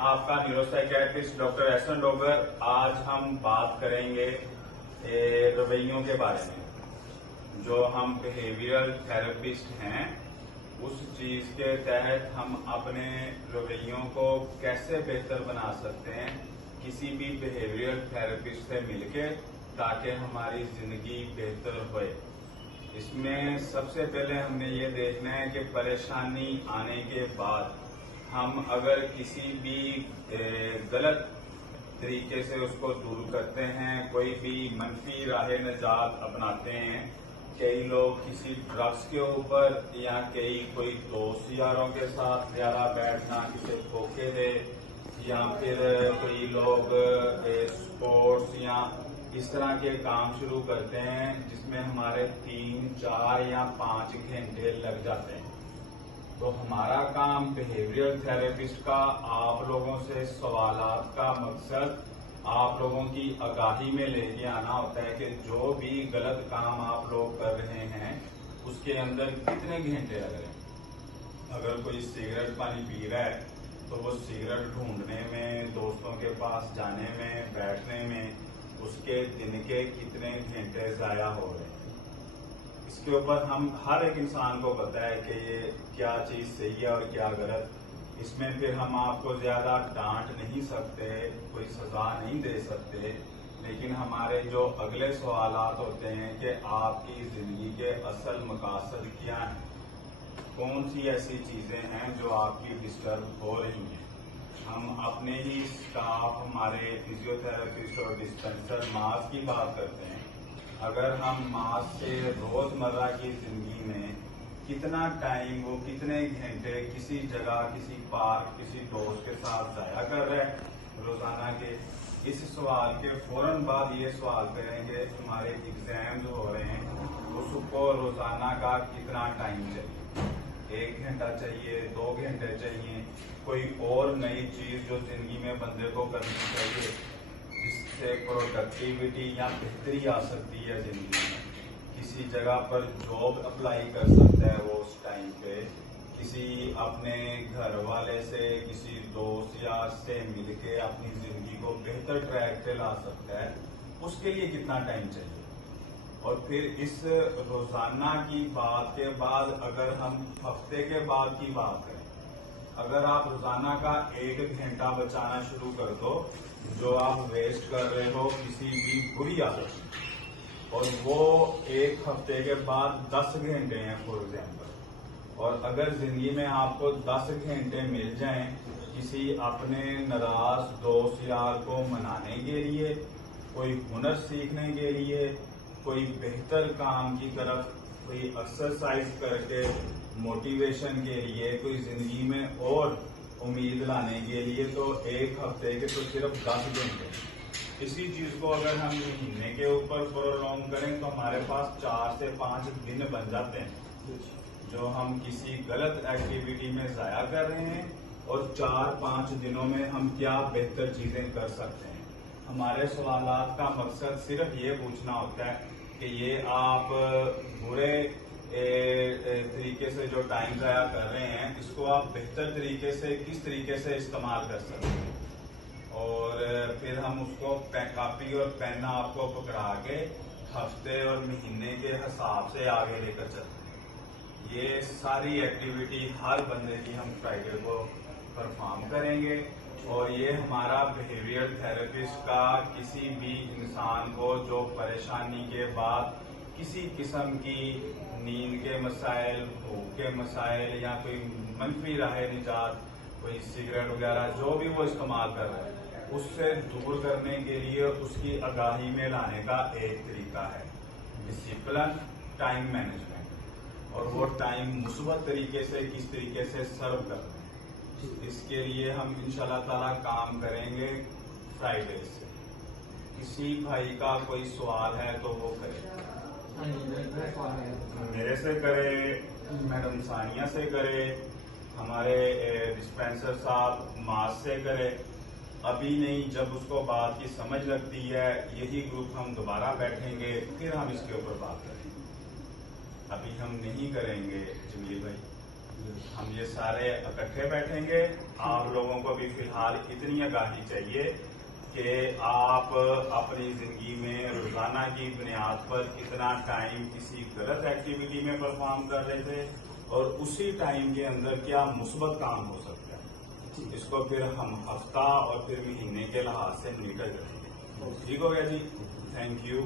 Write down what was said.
آپ کا neuro psychiatrist doctor احسن ڈوگر. آج ہم بات کریں گے رویوں کے بارے میں. جو ہم بیہیویئرل تھراپسٹ ہیں اس چیز کے تحت ہم اپنے رویوں کو کیسے بہتر بنا سکتے ہیں کسی بھی بیہیویئرل تھراپسٹ سے مل کے، تاکہ ہماری زندگی بہتر ہوئے. اس میں سب سے پہلے ہم نے یہ دیکھنا ہے کہ پریشانی آنے کے بعد ہم اگر کسی بھی غلط طریقے سے اس کو دور کرتے ہیں، کوئی بھی منفی راہ نجات اپناتے ہیں. کئی لوگ کسی ڈرگس کے اوپر یا کوئی دوست یاروں کے ساتھ زیادہ بیٹھنا، کسی دھوکے دے، یا پھر کوئی لوگ اسپورٹس یا اس طرح کے کام شروع کرتے ہیں جس میں ہمارے 3، 4 یا 5 گھنٹے لگ جاتے ہیں. تو ہمارا کام بیہیویئر تھراپسٹ کا آپ لوگوں سے سوالات کا مقصد آپ لوگوں کی آگاہی میں لے کے آنا ہوتا ہے کہ جو بھی غلط کام آپ لوگ کر رہے ہیں اس کے اندر کتنے گھنٹے لگ رہے ہیں. اگر کوئی سگریٹ پانی پی رہا ہے تو وہ سگریٹ ڈھونڈنے میں، دوستوں کے پاس جانے میں، بیٹھنے میں اس کے دن کے کتنے گھنٹے ضائع ہو رہے ہیں. اس کے اوپر ہم ہر ایک انسان کو پتا ہے کہ یہ کیا چیز صحیح ہے اور کیا غلط. اس میں پھر ہم آپ کو زیادہ ڈانٹ نہیں سکتے، کوئی سزا نہیں دے سکتے، لیکن ہمارے جو اگلے سوالات ہوتے ہیں کہ آپ کی زندگی کے اصل مقاصد کیا ہیں، کون سی ایسی چیزیں ہیں جو آپ کی ڈسٹرب ہو رہی ہیں. ہم اپنے ہی اسٹاف، ہمارے فزیو تھراپسٹ اور ڈسپینسر ماس کی بات کرتے ہیں. اگر ہم ماس سے روزمرہ کی زندگی میں کتنا ٹائم، وہ کتنے گھنٹے کسی جگہ، کسی پارک، کسی دوست کے ساتھ ضائع کر رہے ہیں روزانہ کے، اس سوال کے فوراً بعد یہ سوال کریں کہ ہمارے ایگزامز ہو رہے ہیں، اس کو روزانہ کا کتنا ٹائم چاہیے. 1 گھنٹہ چاہیے، 2 گھنٹے چاہیے، کوئی اور نئی چیز جو زندگی میں بندے کو کرنی چاہیے جس سے پروڈکٹیوٹی یا بہتری آ سکتی ہے زندگی میں. کسی جگہ پر جاب اپلائی کر سکتا ہے وہ اس ٹائم پہ، کسی اپنے گھر والے سے، کسی دوست یا سے مل کے اپنی زندگی کو بہتر ٹریک پہ لا سکتا ہے. اس کے لیے کتنا ٹائم چاہیے. اور پھر اس روزانہ کی بات کے بعد اگر ہم ہفتے کے بعد کی بات کریں، اگر آپ روزانہ کا 1 گھنٹہ بچانا شروع کر دو جو آپ ویسٹ کر رہے ہو کسی بھی بری عادت، اور وہ 1 ہفتے کے بعد 10 گھنٹے ہیں فور ایگزامپل، اور اگر زندگی میں آپ کو 10 گھنٹے مل جائیں کسی اپنے ناراض دوست یار کو منانے کے لیے، کوئی ہنر سیکھنے کے لیے، کوئی بہتر کام کی طرف، کوئی ایکسرسائز کر کے موٹیویشن کے لیے، کوئی زندگی میں اور امید لانے کے لیے، تو 1 ہفتے کے تو صرف 10 گھنٹے. اسی چیز کو اگر ہم مہینے کے اوپر پرولونگ کریں تو ہمارے پاس 4 سے 5 دن بن جاتے ہیں جو ہم کسی غلط ایکٹیویٹی میں ضائع کر رہے ہیں، اور 4-5 دنوں میں ہم کیا بہتر چیزیں کر سکتے ہیں. ہمارے سوالات کا مقصد صرف یہ پوچھنا ہوتا ہے کہ یہ آپ برے طریقے سے جو ٹائم ضائع کر رہے ہیں اس کو آپ بہتر طریقے سے کس طریقے سے استعمال کر سکتے ہیں. اور پھر ہم اس کو کاپی اور پین آپ کو پکڑا کے ہفتے اور مہینے کے حساب سے آگے لے کر چلتے ہیں. یہ ساری ایکٹیویٹی ہر بندے کی ہم فرائیڈے کو پرفارم کریں گے، اور یہ ہمارا بیہیویئر تھراپسٹ کا کسی بھی انسان کو جو پریشانی کے بعد کسی قسم کی نیند کے مسائل، بھوک کے مسائل یا کوئی منفی راہ نجات، کوئی سگریٹ وغیرہ جو بھی وہ استعمال کر رہا ہے اس سے دور کرنے کے لیے اس کی آگاہی میں لانے کا ایک طریقہ ہے ڈسپلن، ٹائم مینجمنٹ، اور وہ ٹائم مثبت طریقے سے کس طریقے سے سرو کرنا ہے. اس کے لیے ہم انشاءاللہ تعالیٰ کام کریں گے فرائیڈے سے. کسی بھائی کا کوئی سوال ہے تو وہ کرے، میرے سے کرے، میڈم ثانیہ سے کرے، ہمارے ڈسپینسر صاحب ماس سے کرے. ابھی نہیں، جب اس کو بات کی سمجھ لگتی ہے یہی گروپ ہم دوبارہ بیٹھیں گے پھر ہم اس کے اوپر بات کریں گے. ابھی ہم نہیں کریں گے جمیل بھائی. ہم یہ سارے اکٹھے بیٹھیں گے. آپ لوگوں کو بھی فی الحال اتنی آگاہی چاہیے کہ آپ اپنی زندگی میں روزانہ کی بنیاد پر کتنا ٹائم کسی غلط ایکٹیویٹی میں پرفارم کر رہے تھے اور اسی ٹائم کے اندر کیا مثبت کام ہو سکتا ہے. اس کو پھر ہم ہفتہ اور پھر مہینے کے لحاظ سے مانیٹر کریں گے. ٹھیک ہو گیا جی؟ Thank you.